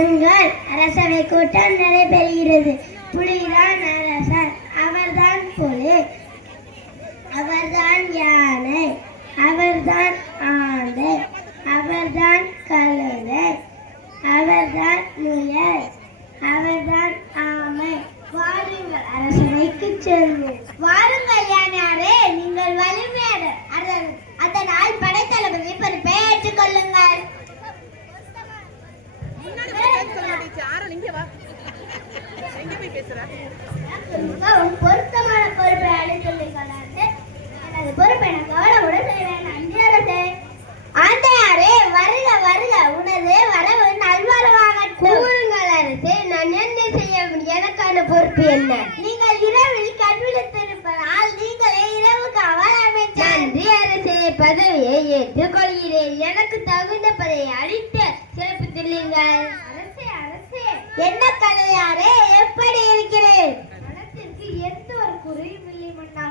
கேளுங்கள், அரசவை கூட்டம் நடைபெறுகிறது. புலிதான் அரசர், அவர்தான் புலி, அவர்தான் யானை, அவர்தான் ஆந்தை, அவர்தான் கழுதை, அவர்தான் முயல், அவர்தான் ஆமை. வாருங்கள், அரசவைக்கு செல்வோம். வாருங்கள் யானையாரே, நீங்கள் வலிமையார். அதனால் படைத்தளபதி பொறுப்பை ஏற்றுக்கொள்ளுங்கள். பொருத்தமான பொறுப்பை அளித்துள்ளீர்கள். எனது பொறுப்பை நான் கவனமுடன் செய்வேன். நன்றி அரசே. ஆந்தையாரே, வருக வருக, உனது வரவு நல்வரவாக கூறுங்கள் அரசே. நான் என்ன செய்ய முடியும்? எனக்கான பொறுப்பு என்ன? நீங்கள் இரவில் கண்விழித்திருப்பதால் நீங்களே இரவு காவல் அமைச்சர். நன்றி அரசே, பதவியை ஏற்றுக்கொள்கிறேன். எனக்கு தகுந்த பதவியை அளித்து சிறப்பித்துள்ளீர்கள். அரசே அரசே, என்ன கலையாரே, எப்படி இருக்கிறேன்? மனத்திற்கு எந்த ஒரு குறையும் இல்லை மன்னா.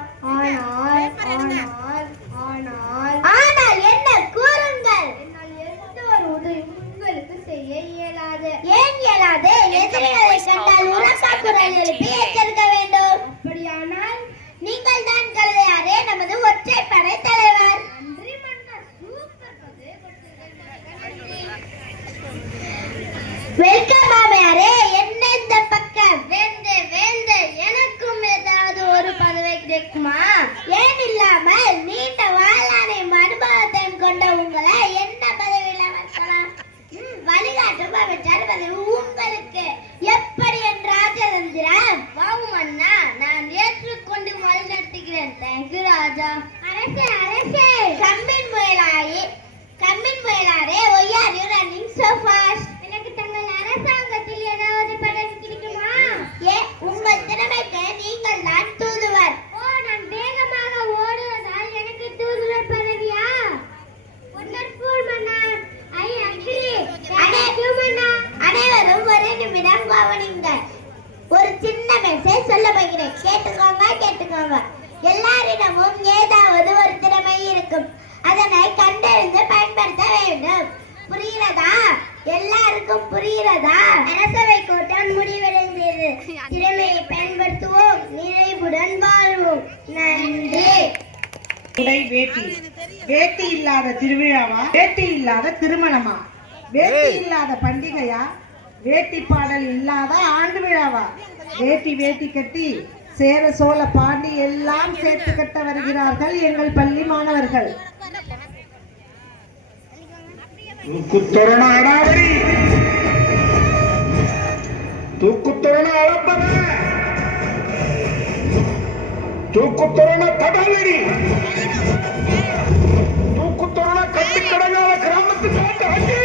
ஆனால் என்ன கூறுங்கள்? என்னால் எந்த ஒரு உதவியும் உங்களுக்கு செய்ய இயலாது. ஏன் இயலாது? எதிரிகளை கண்டால் உரசா குரல் எழுப்பி எச்சரிக்க வேண்டும். அப்படியானால் நீங்கள் தான் கலையாரே, நமது ஒற்றைப்படை தலைவர். நன்றி மன்னா, சூப்பர். வெல்கம் மாமையாரே. என்ன இந்த பக்கம்? வேந்து வேந்து, எனக்கும் ஏதாவது ஒரு பதவி கிடைக்குமா? ஏன் இல்லாமல் நீண்ட வாழ்நாளை அனுபவத்தையும் கொண்ட உங்களை என்ன பதவியில் அமர்த்தலாம்? வழிகாட்டும் அமைச்சர் பதவி உங்களுக்கு. எப்படி என் ராஜதந்திரம்? வாவும் அண்ணா, நான் ஏற்றுக்கொண்டு வழிநடத்துகிறேன். தேங்க்யூ ராஜா. அரசே அரசே, come in முயலாரே, why are you running so fast? எனக்கு தங்கள் அரசாங்கத்தில் ஏதாவது பதவி கிடைக்குமா? உங்கள் திறமைக்கு நீங்கள் தான் தூதுவர். நான் வேகமாக ஓடுவதால் எனக்கு தூதுவர் பதவியா? வண்டர்ஃபுல் மன்னா. ஐ அக்சுவலி தேங்க் யூ மன்னா. அனைவரும் ஒரு நிமிடம் கவனியுங்கள். ஒரு சின்ன மெசேஜ் சொல்ல போகிறேன். கேட்டுக்கோங்க. எல்லாரிடமும் ஏதாவது ஒரு திறமை இருக்கும். அதனை கண்டறிந்து பயன்படுத்த வேண்டும். புரிகிறதா? எல்லாருக்கும் புரிகிறதா? அரசவை கூட்டம் முடிவடைந்தது. திறமையை பயன்படுத்துவோம், நிறைவுடன் வாழ்வோம். நன்றி. வேட்டி இல்லாத திருவிழாவா? வேட்டி இல்லாத திருமணமா? வேட்டி இல்லாத பண்டிகையா? வேட்டி பாடல் இல்லாத ஆண்டு விழாவா? வேட்டி கட்டி சேர சோழ பாண்டி எல்லாம் சேர்த்து கட்ட வருகிறார்கள் எங்கள் பள்ளி மாணவர்கள். தூக்குத்தொரண அடாவடி, தூக்குத்தொரண அளப்பன, தூக்குத்தொரண தடலடி, தூக்குத்தொரண கட்டிக்கடங்காத கிராமத்து காட்டு அடி.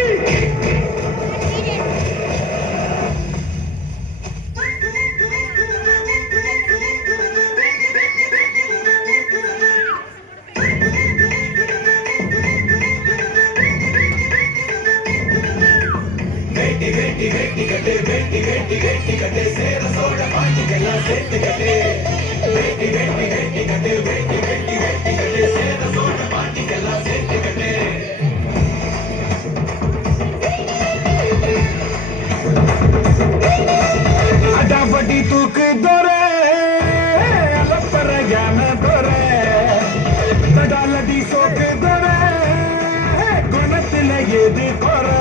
வேட்டி கட்டு சேர சோழ பாண்டிகெல்லாம் சேர்த்து கட்டு. வேட்டி கட்டு சேர சோழ பாண்டிகெல்லாம் சேர்த்து கட்டு. அடாபடி தூக்கு தோரே, அலப்பற ஞான தோரே, தடாலடி சோக்கு தோரே, குணத்துல எது குறை?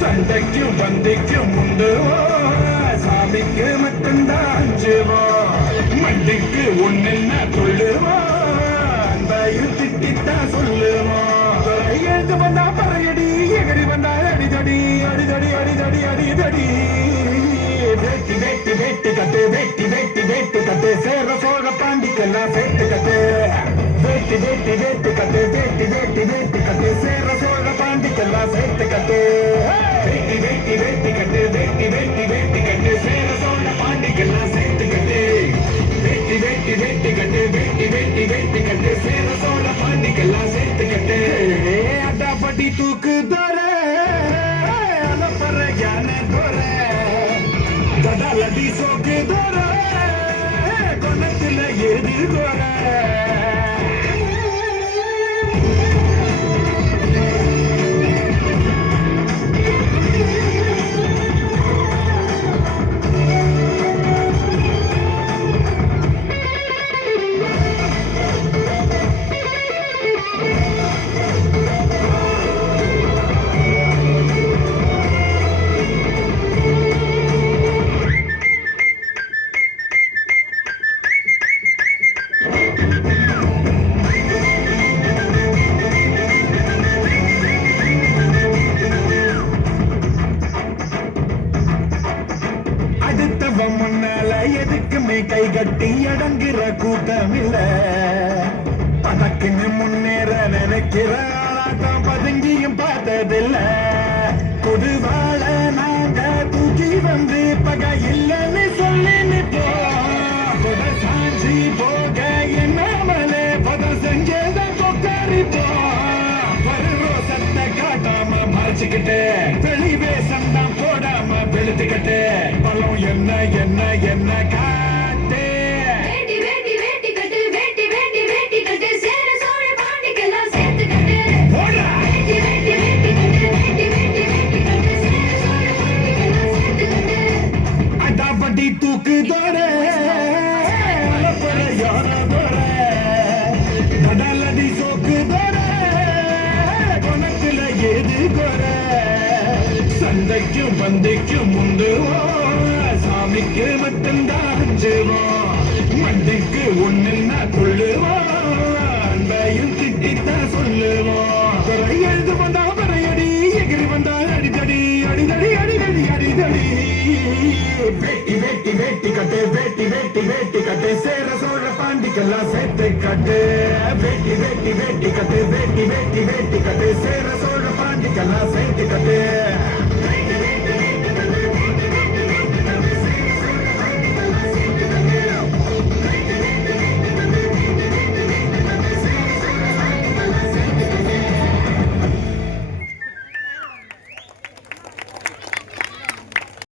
சண்டைக்கும் பந்திக்கும் முந்துவோம், சாமிக்கு மட்டும்தான் அஞ்சுவோம். மண்டிக்கு ஒன்னுன்னா சொல்லுவோம், அன்பையும் திட்டித்தான் சொல்லுவோம். எழுந்து வந்தா பறையடி, எகரி வந்தா அடிதடி, அடிதடி அடிதடி அடிதடி. வேட்டி கட்டு சேர சோழ பாண்டிக்கெல்லாம் சேர்த்து கட்டு. வேட்டி கட்டு சேர சோழ பாண்டிக்கெல்லாம் சேர்த்து கட்டு. வேட்டி கட்டு சேர சோழ பாண்டிக்கெல்லாம் சேர்த்து கட்டு. வேட்டி கட்டு சேர சோழ பாண்டிக்கெல்லாம் சேர்த்து கட்டு. அடாபடி தூக்கு தோர, அலப்பற ஞான தோர, தடாலடி சோக்கு தோர, குணத்துல எது தோர? கை கட்டி அடங்குற கூட்டம் இல்ல பதக்குன்னு முன்னேற நினைக்கிற ஆளாட்டம் பதுங்கியும் பார்த்ததில்ல பொதுவாழ நாங்க தூக்கி வந்து பகை இல்லைன்னு சொல்லி நிப்போம் சாஞ்சி போக என்னாமலே பதம் செஞ்சத கொக்கரிப்போம் ரோசத்தை காட்டாம மறைச்சுக்கிட்டு வெளிவே சந்தம் போடாம வெளுத்துக்கிட்டு பலம் என்ன என்ன என்ன காட்டு வேட்டி வேட்டி வேட்டி கட்டு வேட்டி வேட்டி வேட்டி கட்டு சேர சோழ பாண்டிக்கெல்லாம் சேர்த்து கட்டு போடா வேட்டி வேட்டி வேட்டி கட்டு வேட்டி வேட்டி வேட்டி கட்டு சேர சோழ பாண்டிக்கெல்லாம் சேர்த்து கட்டு அடாபடி தூக்கு தோற கடலடி சோக்கு தோற குணத்துல ஏது குற சந்தைக்கும் பந்தைக்கும் முந்துவோம் சாமிக்கு மட்டும்தான் அஞ்சுவோம் மண்டிக்கு ஒண்ணுன்னா கொள்ளுவோம் அன்பையும் திட்டித்தான் சொல்லுவோம் எழுது வந்தா பறையடி எகிரி வந்தா அடிதடி அடிதடி அடிதடி அடிதடி வேட்டி வேட்டி வேட்டி கட்டு வேட்டி வேட்டி வேட்டி கட்டு சேர சோழ பாண்டிக்கெல்லாம் சேர்த்து கட்டு வேட்டி வேட்டி வேட்டி கட்டு வேட்டி வேட்டி வேட்டி கட்டு சேர சோழ பாண்டிக்கெல்லாம் சேர்த்து கட்டு